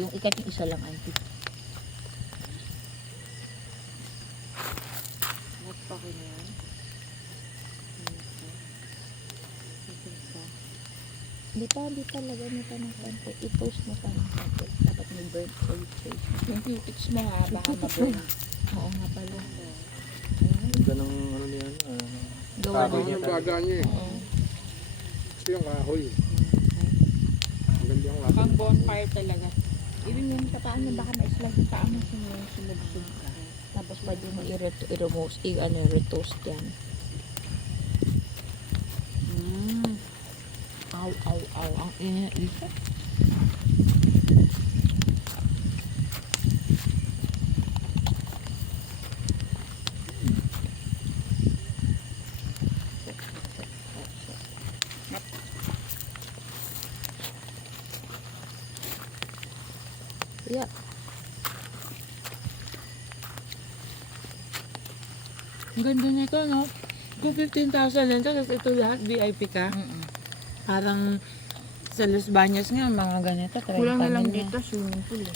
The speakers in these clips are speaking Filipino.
Yung ikating isa lang, auntie. What pa ko na yan? Di pa, lagay mo pa ng konti. I-toast mo pa ng konti. Dapat may burnt oil face. Yung cutics mo ha, baka ma-burn. Oo nga pala. Ganda ng ano niya. Gawa Kahoy na. niya. Ang baga niya eh. Oo. Ito yung kahoy. Ang ganda yung kahoy. Pang bonfire talaga. Even yung tataan mo, baka ma-slice yung paa mo sunod-sunod ka. Tapos pwede mo i-retoast yan. Aw. Ang init dito. Yeah. Ang ganda nito, no? Kung 15,000 lang ito, tapos ito lahat VIP ka. Parang sa Los Baños nga, mga ganito. 30 Kulang na lang na. dito, swimming pool eh.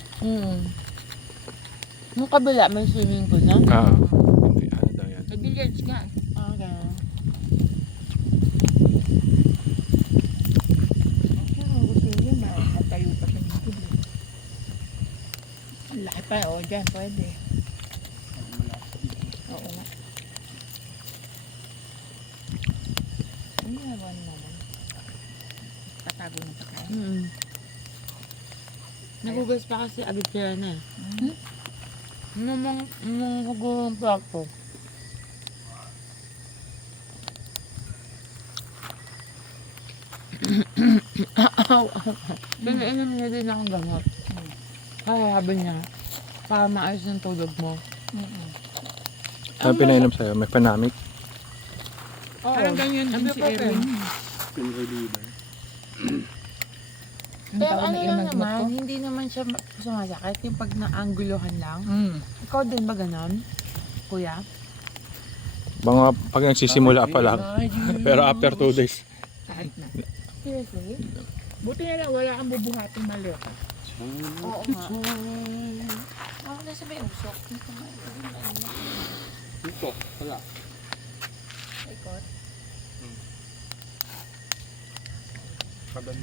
Yung kabila, may swimming pool, no? Ano daw yan? Sa village nga. Okay. Kaya gusto niyo, makatayo pa sa pool eh. Ang laki pa, dyan, pwede. Oo nga. Ano naman naman? Patago mo pa kayo. Nagugas pa kasi agad sila na. Namang hugong plato. Pinainom niya din akong gamot. Kaya sabi niya, para maayos ng tulog mo. Ano pinainom sa'yo? May panamic? Parang ganyan din si Erwin. Pain reliever. Pero ano lang naman, hindi naman siya sumasakit. Yung pag naangguluhan lang. Ikaw din ba ganon, kuya? Mga pag nagsisimula pa lang. Pero after 2 days. Kahit na. Seriously? Buti na lang, wala kang bubuhating maloka. Oo nga. Ako na sabay usok. Ito, wala. Ikot. Kadan